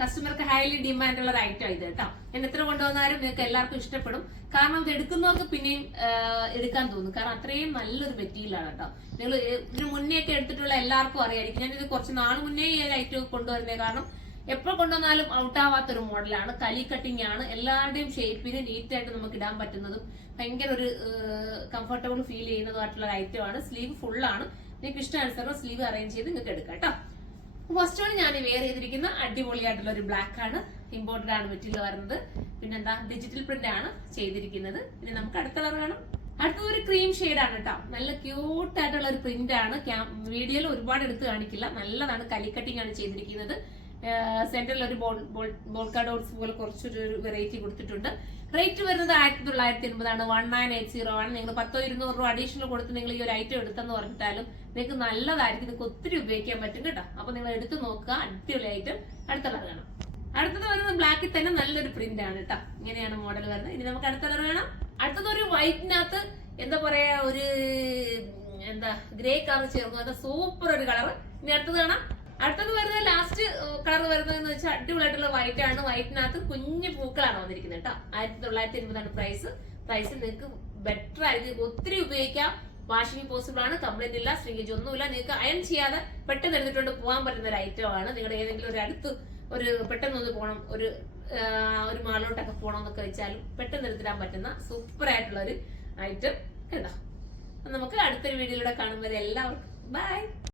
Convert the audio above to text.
കസ്റ്റമർക്ക് highly demand ഉള്ള ഒരു ഐറ്റം ഇത് കേട്ടോ. ഞാൻ എത്ര കൊണ്ടുവന്നാലും നിങ്ങൾക്ക് എല്ലാവർക്കും ഇഷ്ടപ്പെടും. കാരണം ഇത് എടുക്കുന്നവർക്ക് പിന്നെയും എടുക്കാൻ തോന്നും. കാരണം അത്രയും നല്ലൊരു മെറ്റീരിയലാണ് കേട്ടോ. നിങ്ങൾ ഇതിന് മുന്നേ ഒക്കെ എടുത്തിട്ടുള്ള എല്ലാവർക്കും അറിയായിരിക്കും. ഞാനിത് കുറച്ച് നാൾ മുന്നേ ഈ ഐറ്റം കൊണ്ടുവരുന്നത്. കാരണം എപ്പോൾ കൊണ്ടുവന്നാലും ഔട്ട് ആവാത്തൊരു മോഡലാണ്. കലി കട്ടിങ് ആണ്. എല്ലാവരുടെയും ഷേപ്പിന് നീറ്റായിട്ട് നമുക്ക് ഇടാൻ പറ്റുന്നതും ഭയങ്കര ഒരു കംഫർട്ടബിൾ ഫീൽ ചെയ്യുന്നതുമായിട്ടുള്ള ഐറ്റം ആണ്. സ്ലീവ് ഫുള്ളാണ്. നിങ്ങൾക്ക് ഇഷ്ടാനുസരണം സ്ലീവ് അറേഞ്ച് ചെയ്ത് നിങ്ങൾക്ക് എടുക്കാം കേട്ടോ. ഫസ്റ്റ് ആണ് ഞാൻ വെയർ ചെയ്തിരിക്കുന്ന അടിപൊളിയായിട്ടുള്ള ഒരു ബ്ലാക്ക് ആണ്. ഇമ്പോർട്ടഡ് ആണ് മെറ്റീരിയൽ വരുന്നത്. പിന്നെന്താ ഡിജിറ്റൽ പ്രിന്റ് ആണ് ചെയ്തിരിക്കുന്നത്. പിന്നെ നമുക്ക് അടുത്ത കളർ കാണാം. അടുത്തത് ഒരു ക്രീം ഷെയ്ഡ് ആണ് കേട്ടോ. നല്ല ക്യൂട്ട് ആയിട്ടുള്ള ഒരു പ്രിന്റ് ആണ്. വീഡിയോയിൽ ഒരുപാട് എടുത്ത് കാണിക്കില്ല. നല്ലതാണ്. കലി കട്ടിങ് ആണ് ചെയ്തിരിക്കുന്നത്. സെന്ററിൽ ഒരു ബോൾക്ക ഡോട്ട്സ് പോലെ കുറച്ചൊരു വെറൈറ്റി കൊടുത്തിട്ടുണ്ട്. റേറ്റ് വരുന്നത് 1980 ആണ്. 1980 ആണ്. നിങ്ങൾ 100-200 രൂപ അഡീഷണൽ കൊടുത്ത് നിങ്ങൾ ഈ ഒരു ഐറ്റം എടുത്തെന്ന് പറഞ്ഞിട്ടാലും നിങ്ങൾക്ക് നല്ലതായിരിക്കും. നിങ്ങൾക്ക് ഒത്തിരി ഉപയോഗിക്കാൻ പറ്റും കേട്ടോ. അപ്പൊ നിങ്ങൾ എടുത്ത് നോക്കുക. അടിപൊളി ഐറ്റം. അടുത്ത കളർ കാണാം. അടുത്തത് വരുന്നത് ബ്ലാക്കിൽ തന്നെ നല്ലൊരു പ്രിന്റ് ആണ് കേട്ടോ. ഇങ്ങനെയാണ് മോഡൽ വരുന്നത്. ഇനി നമുക്ക് അടുത്ത കളർ കാണാം. അടുത്തത് ഒരു വൈറ്റിനകത്ത് എന്താ പറയാ ഒരു ഗ്രേ കളർ ചേർന്ന് സൂപ്പർ ഒരു കളർ. ഇനി അടുത്തത് കാണാം. അടുത്തത് വരുന്നത് ലാസ്റ്റ് കളർ വരുന്നതെന്ന് വെച്ചാൽ അടിപൊളിയായിട്ടുള്ള വൈറ്റ് ആണ്. വൈറ്റിനകത്ത് കുഞ്ഞു പൂക്കളാണ് വന്നിരിക്കുന്നത് കേട്ടോ. 1980 ആണ് പ്രൈസ്. നിങ്ങൾക്ക് ബെറ്റർ ആയിരിക്കും. ഒത്തിരി ഉപയോഗിക്കാം. വാഷിംഗ് പോസിബിൾ ആണ്. കംപ്ലൈന്റ് ഇല്ല. ശ്രീകേജ് ഒന്നുമില്ല. നിങ്ങൾക്ക് അയൺ ചെയ്യാതെ പെട്ടെന്ന് എടുത്തിട്ടുണ്ട് പോകാൻ പറ്റുന്ന ഒരു ഐറ്റം ആണ്. നിങ്ങളുടെ ഏതെങ്കിലും ഒരു അടുത്ത് ഒരു പെട്ടെന്ന് പോകണം, ഒരു മാളിലോട്ടൊക്കെ പോകണം എന്നൊക്കെ വെച്ചാലും പെട്ടെന്ന് എടുത്തിടാൻ പറ്റുന്ന സൂപ്പർ ആയിട്ടുള്ള ഒരു ഐറ്റം കേട്ടോ. നമുക്ക് അടുത്തൊരു വീഡിയോയിലൂടെ കാണുമ്പോൾ എല്ലാവർക്കും ബൈ.